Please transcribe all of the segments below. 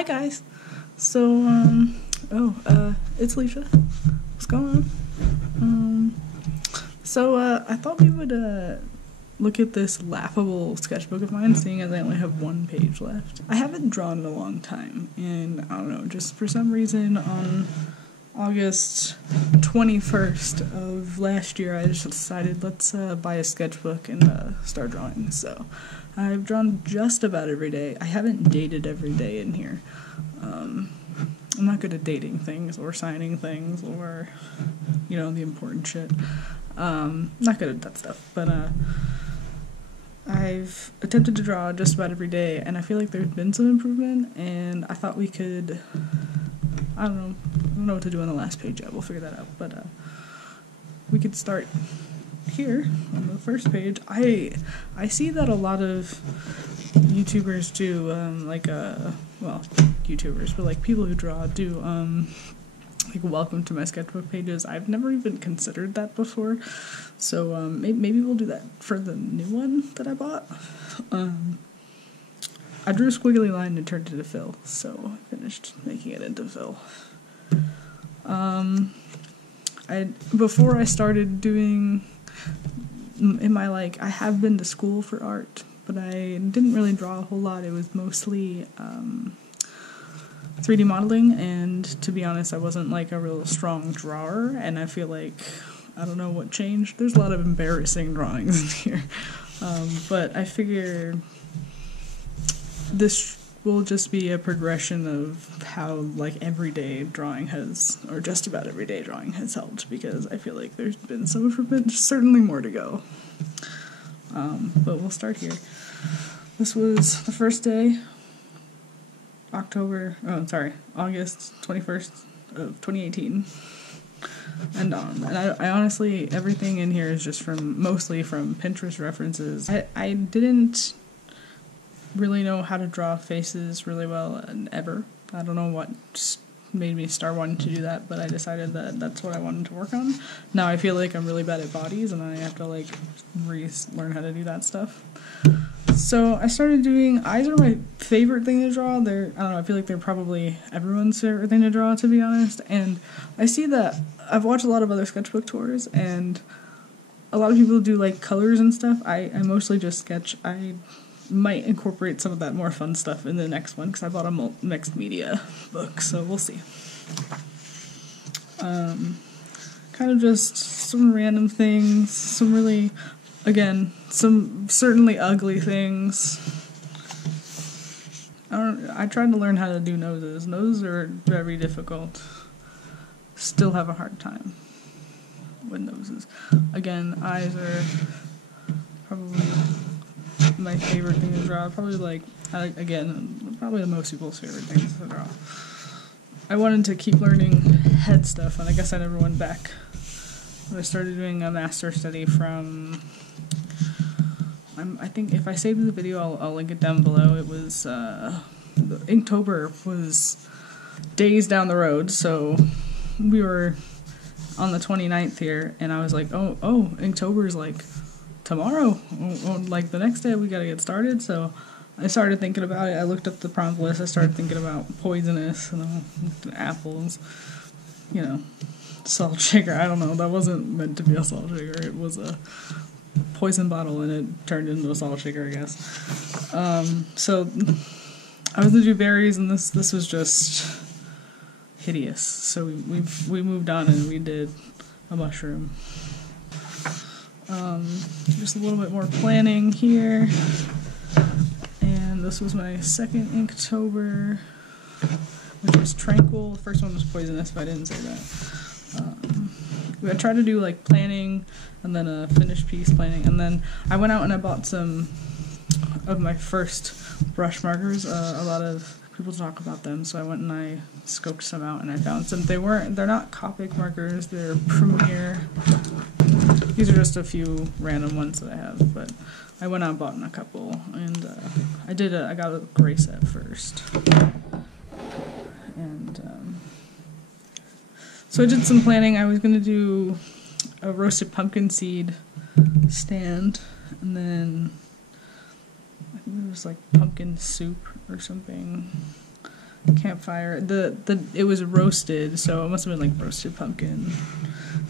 Hi guys. So, it's Alicia. What's going on? I thought we would, look at this laughable sketchbook of mine, seeing as I only have one page left. I haven't drawn in a long time, and I don't know, just for some reason on August 21st of last year, I just decided let's buy a sketchbook and start drawing. So I've drawn just about every day. I haven't dated every day in here. I'm not good at dating things or signing things or, you know, the important shit. Not good at that stuff, but I've attempted to draw just about every day, and I feel like there's been some improvement, and I thought we could, I don't know what to do on the last page yet, we'll figure that out, but we could start here on the first page. I see that a lot of YouTubers do, well, YouTubers, but like people who draw do, like welcome to my sketchbook pages. I've never even considered that before, so maybe we'll do that for the new one that I bought. I drew a squiggly line and turned it into fill, so I finished making it into fill. Before I started doing, I have been to school for art, but I didn't really draw a whole lot. It was mostly 3D modeling, and to be honest, I wasn't like a real strong drawer, and I feel like, I don't know what changed. There's a lot of embarrassing drawings in here, but I figure this will just be a progression of how like everyday drawing has, or just about everyday drawing has helped, because I feel like there's been some improvement, certainly more to go. But we'll start here. This was the first day, August 21st of 2018, and I honestly, everything in here is just mostly from Pinterest references. I didn't really know how to draw faces really well ever. I don't know what made me start wanting to do that, but I decided that that's what I wanted to work on. Now I feel like I'm really bad at bodies, and I have to like relearn how to do that stuff. So I started doing, eyes are my favorite thing to draw. I don't know, I feel like they're probably everyone's favorite thing to draw, to be honest. And I see that I've watched a lot of other sketchbook tours, and a lot of people do like colors and stuff. I mostly just sketch. I might incorporate some of that more fun stuff in the next one, because I bought a mixed media book, so we'll see. Kind of just some random things, some really, again, some certainly ugly things. I tried to learn how to do noses. Noses are very difficult. Still have a hard time with noses. Again, eyes are probably my favorite thing to draw. Probably like, again, probably most people's favorite things to draw. I wanted to keep learning head stuff, and I guess I never went back. I started doing a master study from, I think if I saved the video, I'll link it down below. It was, Inktober was days down the road, so we were on the 29th here, and I was like, oh, Inktober is like tomorrow, like the next day we gotta get started. So I started thinking about it. I looked up the prompt list. I started thinking about poisonous and apples, you know, salt shaker. I don't know, that wasn't meant to be a salt shaker. It was a poison bottle, and it turned into a salt shaker, I guess. So I was gonna do berries, and this was just hideous. So we moved on, and we did a mushroom. Just a little bit more planning here. And this was my second Inktober, which was Tranquil. The first one was Poisonous, if I didn't say that. I tried to do like planning, and then a finished piece planning, and then I went out and I bought some of my first brush markers. A lot of people talk about them, so I went and I scoped some out, and I found some. They're not Copic markers, they're Premier. These are just a few random ones that I have, but I went out and bought a couple, and I got a gray set first. And so I did some planning. I was going to do a roasted pumpkin seed stand, and then I think it was like pumpkin soup or something. campfire. It was roasted, so it must have been like roasted pumpkin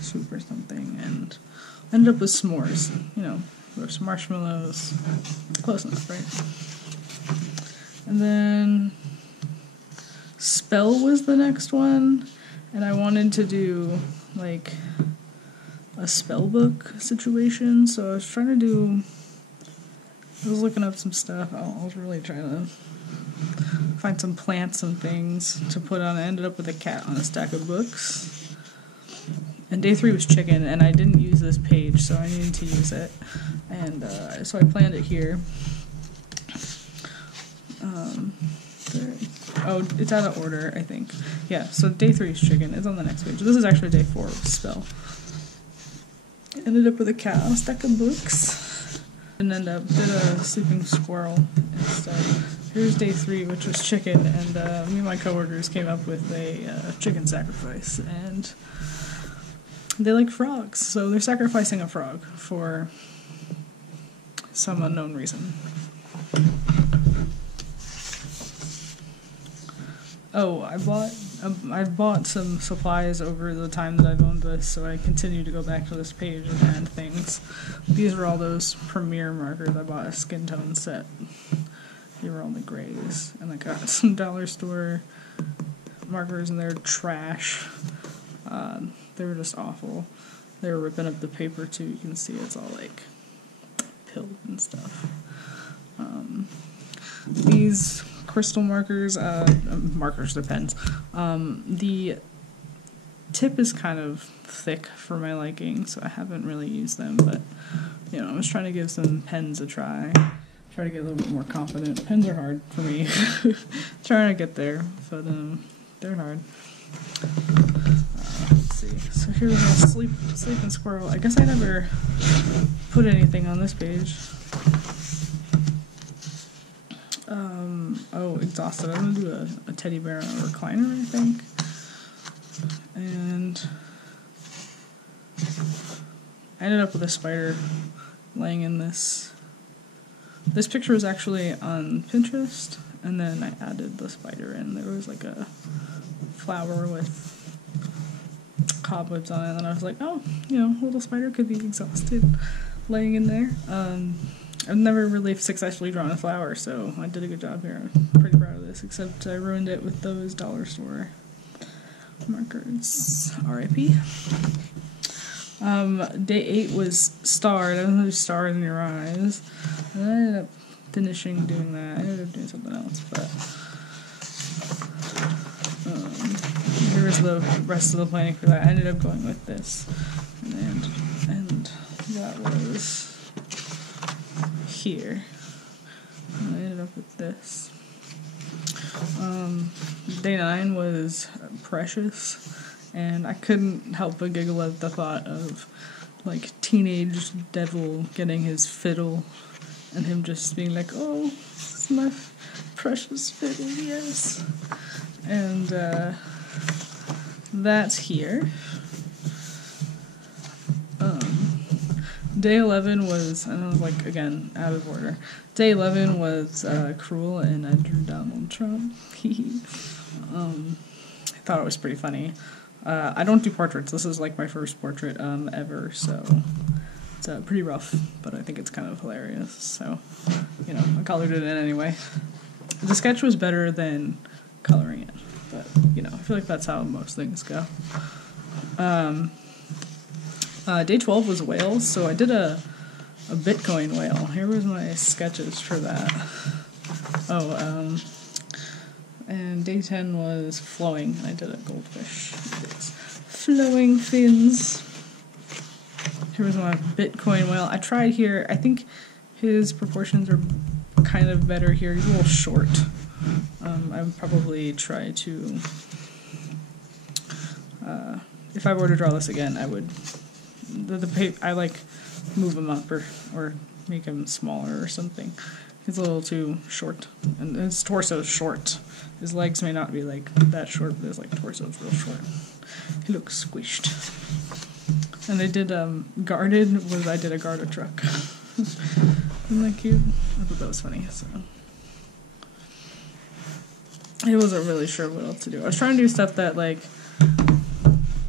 soup or something, and ended up with s'mores. You know, roast marshmallows. Close enough, right? And then spell was the next one, and I wanted to do like a spell book situation, so I was looking up some stuff. I was really trying to find some plants and things to put on. I ended up with a cat on a stack of books. And day 3 was chicken, and I didn't use this page, so I needed to use it. And so I planned it here. It's out of order, I think. Yeah, so day 3 is chicken. It's on the next page. This is actually day 4 of spell. Ended up with a cat on a stack of books. And did a sleeping squirrel instead. Here's day 3, which was chicken, and me and my coworkers came up with a chicken sacrifice, and they like frogs, so they're sacrificing a frog for some unknown reason. Oh, I bought some supplies over the time that I've owned this, so I continue to go back to this page and add things. These are all those Premier markers. I bought a skin tone set. They were only grays, and I got some dollar store markers, and they're trash. They were just awful. They were ripping up the paper too. You can see it's all like pilled and stuff. These crystal markers, they're pens. The tip is kind of thick for my liking, so I haven't really used them, but you know, I was trying to give some pens a try. Try to get a little bit more confident. Pens are hard for me. Trying to get there, but they're hard. Let's see. So here's a sleeping squirrel. I guess I never put anything on this page. Exhausted. I'm gonna do a teddy bear on a recliner, I think. And I ended up with a spider laying in this. This picture was actually on Pinterest, and then I added the spider in. There was like a flower with cobwebs on it, and then I was like, oh, you know, a little spider could be exhausted laying in there. I've never really successfully drawn a flower, so I did a good job here. I'm pretty proud of this, except I ruined it with those dollar store markers. R.I.P. Day 8 was starred. I don't know, stars in your eyes. And I ended up finishing doing that. I ended up doing something else, but here was the rest of the planning for that. I ended up going with this, and that was here. And I ended up with this. Day 9 was Precious, and I couldn't help but giggle at the thought of like teenage devil getting his fiddle and him just being like, oh, it's my precious fiddle, yes. And that's here. Day 11 was, and I was like, again, out of order. Day 11 was Cruel, and I drew Donald Trump. I thought it was pretty funny. I don't do portraits. This is like my first portrait ever, so it's pretty rough, but I think it's kind of hilarious. So, you know, I colored it in anyway. The sketch was better than coloring it, but, you know, I feel like that's how most things go. Day 12 was whales, so I did a Bitcoin whale. Here was my sketches for that. And day 10 was flowing, and I did a goldfish. Flowing fins. Here was my Bitcoin whale. I tried here. I think his proportions are kind of better here. He's a little short. I would probably try to... if I were to draw this again, I would... I like move him up or make him smaller or something. He's a little too short, and his torso is short. His legs may not be like that short, but his like torso is real short. He looks squished. And I did guarded. I did a garter truck. Isn't that cute? I thought that was funny. So I wasn't really sure what else to do. I was trying to do stuff that, like,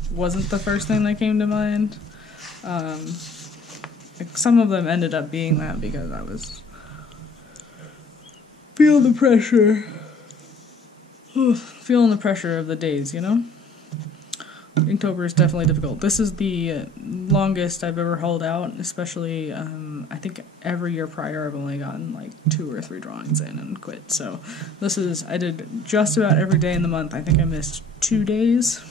wasn't the first thing that came to mind. Like, some of them ended up being that because I was feeling the pressure. Feeling the pressure of the days, you know? Inktober is definitely difficult. This is the longest I've ever held out, especially, I think every year prior I've only gotten like 2 or 3 drawings in and quit. So this is, I did just about every day in the month. I think I missed 2 days.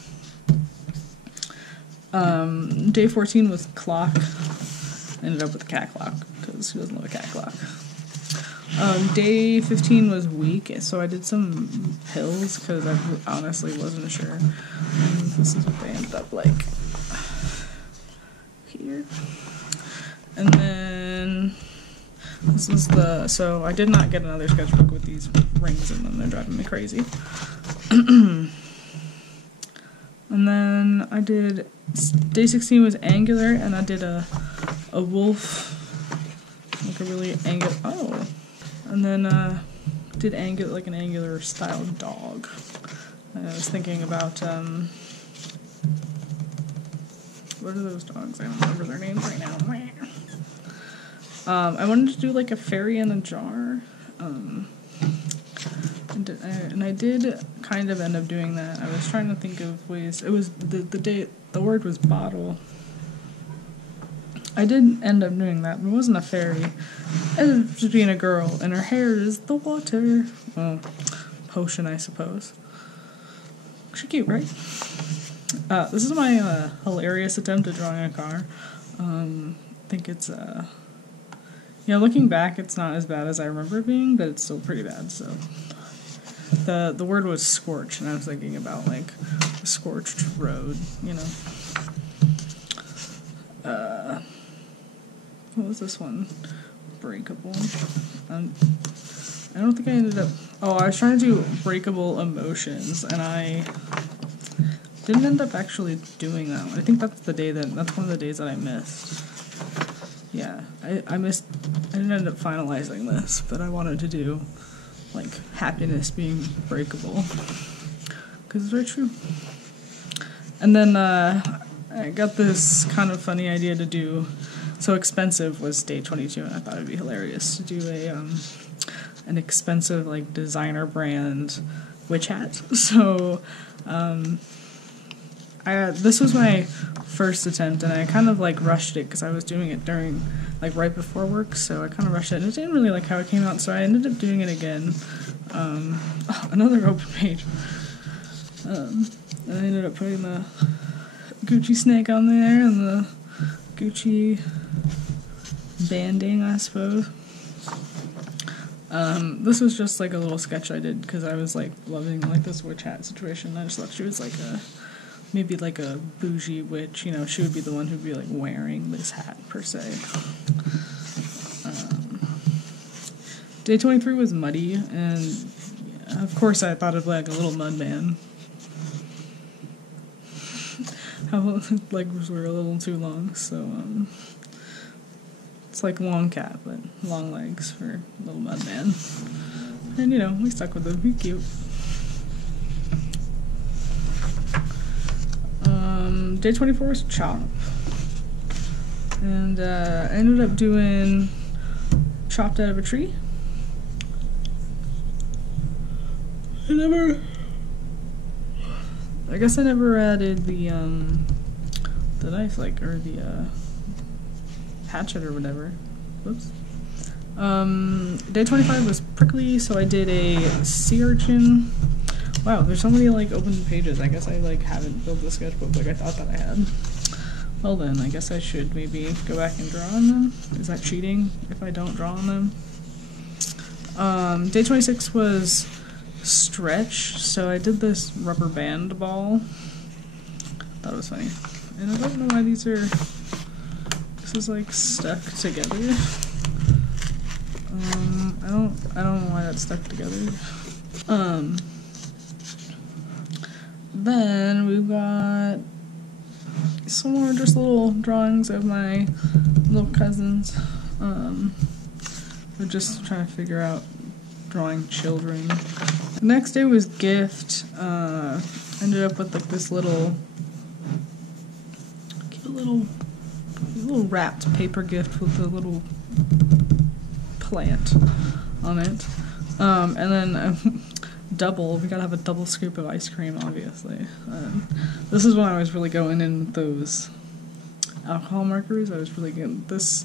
Day 14 was clock. Ended up with a cat clock, because who doesn't love a cat clock? Day 15 was week, so I did some pills, because I honestly wasn't sure. And this is what they ended up like. Here. And then, this was the, so I did not get another sketchbook with these rings in them, they're driving me crazy. And then I did, day 16 was angular, and I did a wolf, like a really angular, oh. And then did like an angular style dog. And I was thinking about, what are those dogs? I don't remember their names right now. I wanted to do like a fairy in a jar. And I did kind of end up doing that. I was trying to think of ways. It was the word was bottle. I did end up doing that, but it wasn't a fairy. It ended up just being a girl, and her hair is the water. Well, potion, I suppose. She's cute, right? This is my hilarious attempt at drawing a car. I think it's, you know, looking back, it's not as bad as I remember it being, but it's still pretty bad, so. The word was scorch, and I was thinking about, like, a scorched road, you know. What was this one? Breakable. I don't think I ended up... Oh, I was trying to do breakable emotions, and I didn't end up actually doing that one. I think that's one of the days that I missed. Yeah, I missed... I didn't end up finalizing this, but I wanted to do, like, happiness being breakable. Because it's very true. And then, I got this kind of funny idea to do... So expensive was day 22, and I thought it'd be hilarious to do an expensive, like, designer brand witch hat. So, this was my first attempt, and I kind of, like, rushed it, because I was doing it during, like, right before work, so I kind of rushed it, and I didn't really like how it came out, so I ended up doing it again. Another open page. And I ended up putting the Gucci snake on there, and the Gucci banding, I suppose. This was just like a little sketch I did because I was like loving like this witch hat situation. I just thought she was like maybe like a bougie witch, you know, she would be the one who'd be like wearing this hat per se. Day 23 was muddy, and yeah, of course I thought of like a little mud man. How legs were a little too long, so it's like long cat, but long legs for little mud man. And you know, we stuck with them. He's cute. Day 24 was chop, and I ended up doing chopped out of a tree. I guess I never added the knife, like, or the hatchet or whatever. Whoops. Day 25 was prickly, so I did a sea urchin. Wow, there's so many like open pages. I guess I like haven't built the sketchbook like I thought that I had. Well then, I guess I should maybe go back and draw on them. Is that cheating if I don't draw on them? Day 26 was stretch, so I did this rubber band ball. Thought it was funny. And I don't know why these are, this is like stuck together. I don't know why that's stuck together. Then we've got some more just little drawings of my little cousins. We're just trying to figure out drawing children The next day was gift. Ended up with like this little wrapped paper gift with a little plant on it. And then we gotta have a double scoop of ice cream, obviously. This is when I was really going in with those alcohol markers. I was really getting this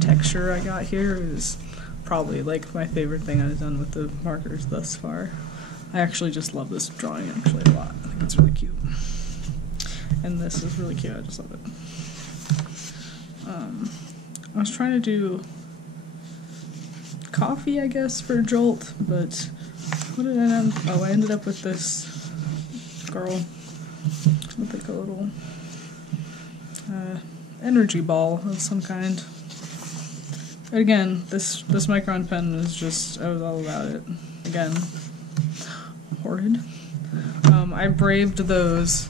texture I got here is probably like my favorite thing I've done with the markers thus far. I actually just love this drawing actually a lot. I think it's really cute. And this is really cute, I just love it. I was trying to do coffee, I guess, for Jolt, but what did I end up? Oh, I ended up with this girl with like a little energy ball of some kind. Again, this Micron pen was just, I was all about it. Again, horrid. I braved those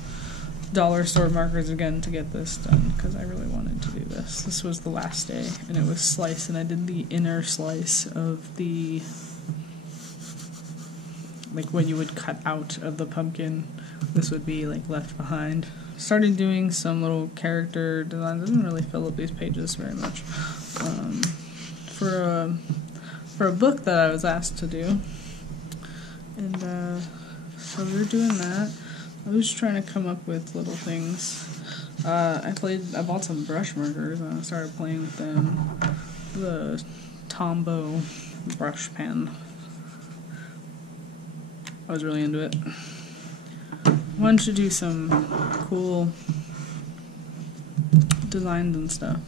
dollar store markers again to get this done because I really wanted to do this. This was the last day, and it was slice, and I did the inner slice of the, like when you would cut out of the pumpkin, this would be like left behind. Started doing some little character designs. I didn't really fill up these pages very much. For a book that I was asked to do, and so we were doing that. I was trying to come up with little things. I bought some brush markers and I started playing with them. The Tombow brush pen. I was really into it. I wanted to do some cool designs and stuff.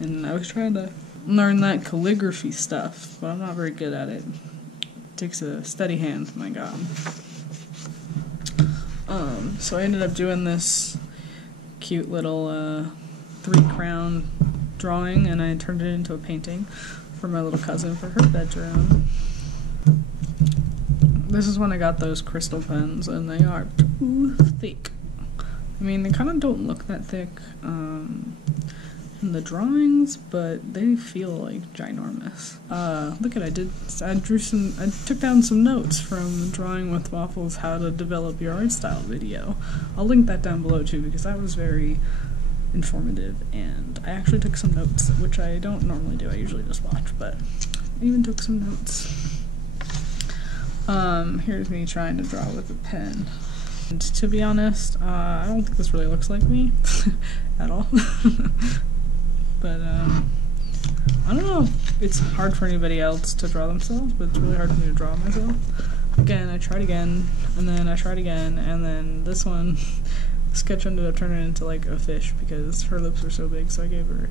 And I was trying to learn that calligraphy stuff, but I'm not very good at it. It takes a steady hand, my god. So I ended up doing this cute little 3-crown drawing, and I turned it into a painting for my little cousin for her bedroom. This is when I got those crystal pens, and they are too thick. I mean, they kind of don't look that thick in the drawings, but they feel like ginormous. Look at, I took down some notes from Drawing with Waffles, How to Develop Your Art Style video. I'll link that down below too, because that was very informative, and I actually took some notes, which I don't normally do. I usually just watch, but I even took some notes. Here's me trying to draw with a pen. And to be honest, I don't think this really looks like me at all. But I don't know if it's hard for anybody else to draw themselves, but it's really hard for me to draw myself. Again, I tried again, and then I tried again, and then this one, sketch ended up turning into like a fish because her lips were so big, so I gave her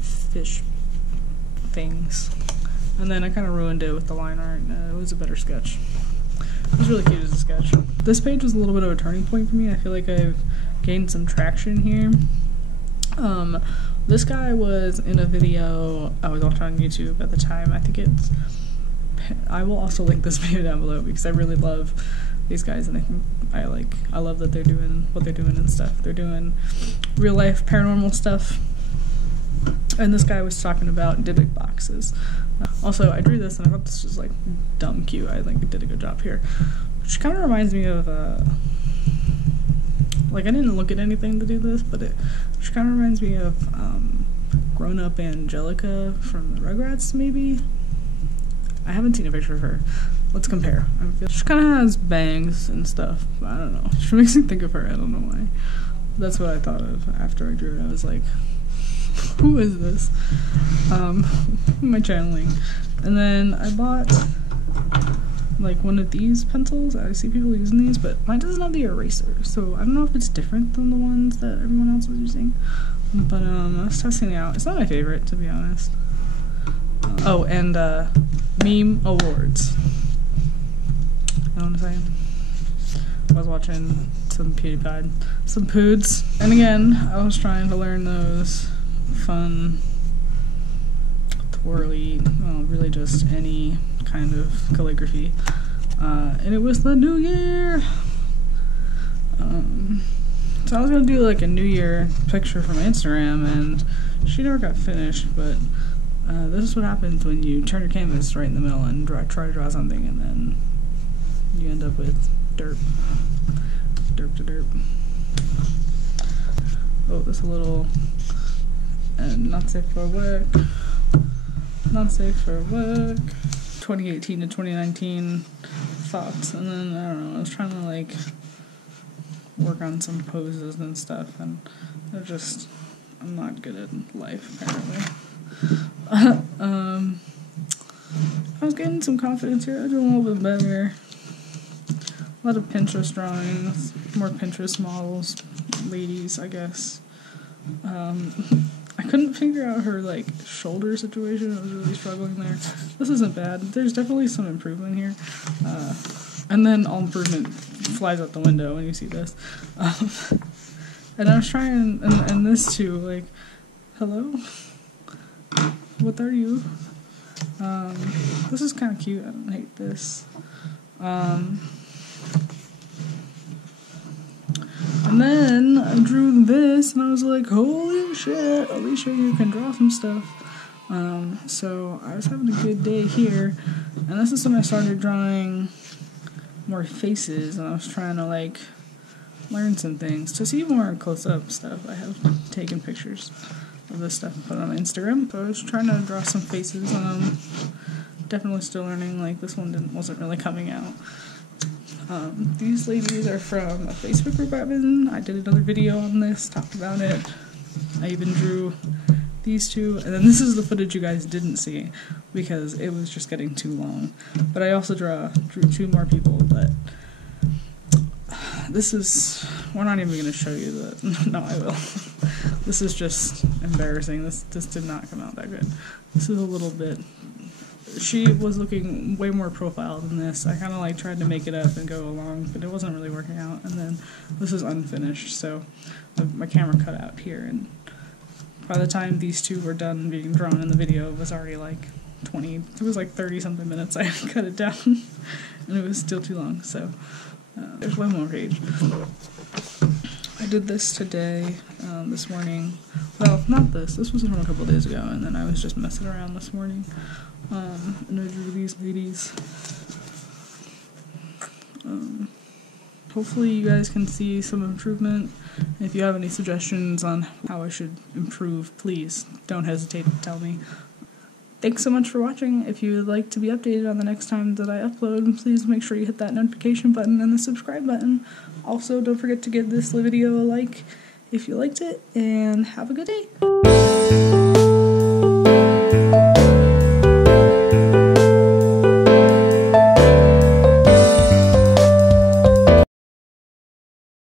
fish things. And then I kind of ruined it with the line art. It was a better sketch. It was really cute as a sketch. This page was a little bit of a turning point for me. I feel like I've gained some traction here. This guy was in a video I was watching on YouTube at the time. I will also link this video down below because I really love these guys, and I love that they're doing what they're doing and stuff. They're doing real life paranormal stuff. And this guy was talking about Dybbuk boxes. Also, I drew this and I thought this was like dumb cute. I think it did a good job here. Which kind of reminds me of like, I didn't look at anything to do this, but it kind of reminds me of grown-up Angelica from the Rugrats, maybe? I haven't seen a picture of her. Let's compare. She kind of has bangs and stuff. I don't know. She makes me think of her. I don't know why. That's what I thought of after I drew it. I was like, who is this? Who am I channeling? And then I bought like one of these pencils. I see people using these, but mine doesn't have the eraser, so I don't know if it's different than the ones that everyone else was using. But I was testing it out. It's not my favorite, to be honest. Oh, and meme awards. You know what I'm saying? I was watching some PewDiePie, some Poods, and again, I was trying to learn those fun, twirly, well, really just any kind of calligraphy. And it was the new year. So I was gonna do like a new year picture from Instagram, and she never got finished, but This is what happens when you turn your canvas right in the middle and try to draw something, and then you end up with derp. Derp to derp. Oh, that's a little not safe for work. Not safe for work. 2018 to 2019 thoughts, and then I don't know, I was trying to like work on some poses and stuff, and I'm not good at life apparently. I was getting some confidence here. I was doing a little bit better. A lot of Pinterest drawings, more Pinterest models, ladies, I guess. I couldn't figure out her like shoulder situation. I was really struggling there. This isn't bad. There's definitely some improvement here. And then all improvement flies out the window when you see this. And I was trying, and this too, like, hello? What are you? This is kind of cute. I don't hate this. And then I drew this, and I was like, holy shit, Alicia, you can draw some stuff. So I was having a good day here, and this is when I started drawing more faces, and I was trying to, like, learn some things. To see more close-up stuff, I have taken pictures of this stuff and put it on Instagram. So I was trying to draw some faces, and definitely still learning. Like, this one wasn't really coming out. These ladies are from a Facebook group I'm in. I did another video on this, talked about it. I even drew these two, and then this is the footage you guys didn't see because it was just getting too long. But I also drew two more people, but this is, we're not even going to show you that. No, I will. This is just embarrassing. This did not come out that good. This is a little bit, she was looking way more profile than this. I kind of like tried to make it up and go along, but it wasn't really working out. And then this is unfinished, so my camera cut out here, and by the time these two were done being drawn in the video, it was already like 30 something minutes. I had to cut it down, and it was still too long, so there's one more page. I did this today, this morning. Well, not this. This was from a couple days ago, and then I was just messing around this morning. And I drew these ladies. Hopefully you guys can see some improvement. If you have any suggestions on how I should improve, please don't hesitate to tell me. Thanks so much for watching. If you would like to be updated on the next time that I upload, please make sure you hit that notification button and the subscribe button. Also, don't forget to give this video a like if you liked it, and have a good day.